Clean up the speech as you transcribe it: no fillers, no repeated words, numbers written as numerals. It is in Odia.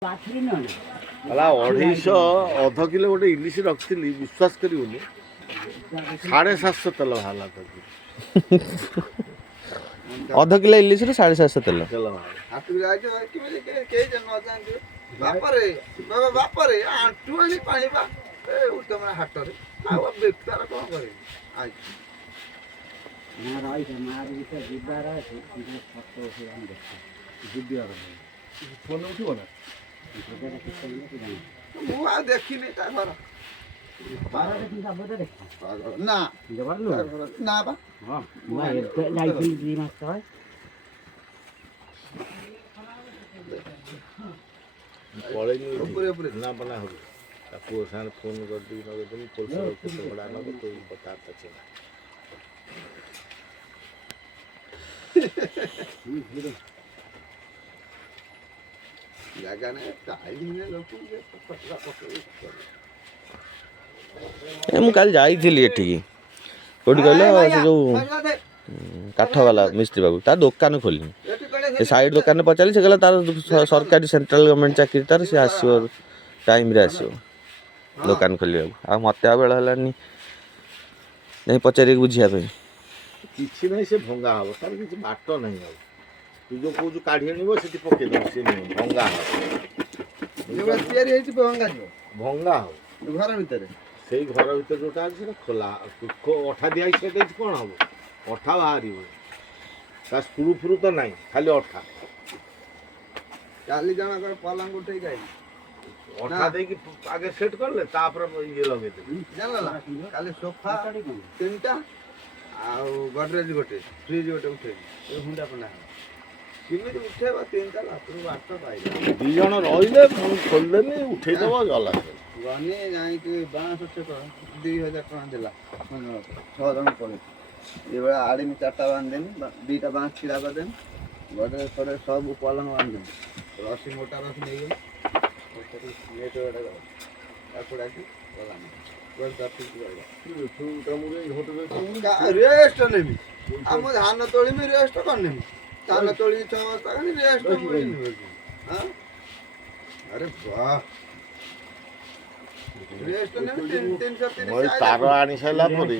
ହେଲା 250 ଅଧ କିଲୋ ଗୋଟେ ଇଲିଶ ରଖିଥିଲି ବିଶ୍ୱାସ କରିବୁନି 750 ତେଲ ବାହାରିଲା ତାକୁ ଅଧ କିଲୋ ଇଲିଶରୁ 750 ତେଲ ବାପାରେ ବାପାରେ ଆଣ୍ଠୁ ଆଣି ପାଣି ବା ତମେ ହାଟରେ ଆଉ ବେପାର କଣ କରିବି ଫୋନ ଉଠିବ ନା ମୁଁ ଆଉ ଦେଖିନି ତା ଘର ନା ନା ବା ପଳେଇନି ନା ବନା ହବ ତା ପୁଅ ସାଙ୍ଗରେ ଫୋନ କରିଦେବି ନଗେଇଦେବି ପଇସା କେତେ ଭଡ଼ା ନବ ତୁ କଥାବାର୍ତ୍ତା ଚିହ୍ନା ଜାଗା ନାହିଁ ଟାଇମ୍ ଲୋକ ମୁଁ କାଲି ଯାଇଥିଲି ଏଠିକି କୋଉଠି କହିଲ ସେ ଯୋଉ କାଠବାଲା ମିସ୍ତ୍ରୀ ବାବୁ ତା ଦୋକାନ ଖୋଲିନି ସେ ସାଇଡ୍ ଦୋକାନରେ ପଚାରିଲି ସେ କହିଲା ତାର ସରକାରୀ ସେଣ୍ଟ୍ରାଲ ଗଭର୍ଣ୍ଣମେଣ୍ଟ ଚାକିରି ତାର ସେ ଆସିବ ଟାଇମ୍ରେ ଆସିବ ଦୋକାନ ଖୋଲିବାକୁ ଆଉ ମୋତେ ଆଉ ବେଳ ହେଲାନି ଯାଇ ପଚାରିକି ବୁଝିବା ପାଇଁ କିଛି ନାହିଁ ସେ ଭଙ୍ଗା ହବ ତାର କିଛି ବାଟ ନାହିଁ ଆଉ ତୁ ଯୋଉ କହୁଛୁ କାଢ଼ି ଆଣିବ ସେଠି ପକେଇଦେବ ସେ ଭଙ୍ଗା ହବ ତିଆରି ହେଇଛି ଭଙ୍ଗା ଯିବ ଭଙ୍ଗା ହବ ଘର ଭିତରେ ସେଇ ଘର ଭିତରେ ଯୋଉଟା ଅଛି ସେଟା ଖୋଲା ଅଠା ଦିଆହେଇଛି ସେଟା କ'ଣ ହବ ଅଠା ବାହାରିବ ତା ସ୍କ୍ରୁ ଫ୍ରୁ ତ ନାହିଁ ଖାଲି ଅଠା କାଲି ଜଣଙ୍କର ପଲଙ୍ଗ ଉଠେଇ ଯାଇ ଅଠା ଦେଇକି ଆଗେ ସେଟ୍ କଲେ ତାପରେ ଇଏ ଲଗେଇଦେବେ ଜାଣିଲ କାଲି ସୋଫା 3ଟା ଆଉ ଗଡରେଜ ଗୋଟେ ଫ୍ରିଜ ଗୋଟେ ଉଠେଇଲି ହୁଣ୍ଡା ଫୁଣ୍ଡା କେମିତି ଉଠେଇବ 3ଟା ବାଥରୁମ ବାଟ ପାଇଲା 2 ଜଣ ରହିଲେ ମୁଁ ଖୋଲିଦେବି ଉଠେଇଦେବ ଗଲା ଗନି ଯାଇକି ବାଁଶ ଛେକ 2000 ଟଙ୍କା ଦେଲା 6 ଜଣ ପଳେଇ ଏଇଭଳିଆ ଆଡ଼ିମି 4ଟା ବାନ୍ଧିଦେନି 2ଟା ବାଁଶ ଛିଡ଼ା କରିଦେନି ଗଡ଼ରେ ଥରେ ସବୁ ପଲଙ୍ଗ ବାନ୍ଧିଦେନି ରସି ମୋଟା ରସି ନେଇଗଲି ତାକୁ ଡାକି ଗଲା ରେଷ୍ଟ ନେବି ଆଉ ମୁଁ ଧାନ ତୋଳିବି ରେଷ୍ଟ କ'ଣ ନେବି ଧାନ ତୋଳିକି 6 ବସ୍ତା ଖାଲି ରେଷ୍ଟ ଆରେ ବାଃ ରେଷ୍ଟ ନେବି 3 3 ତାର ଆଣି ସାରିଲା ପରେ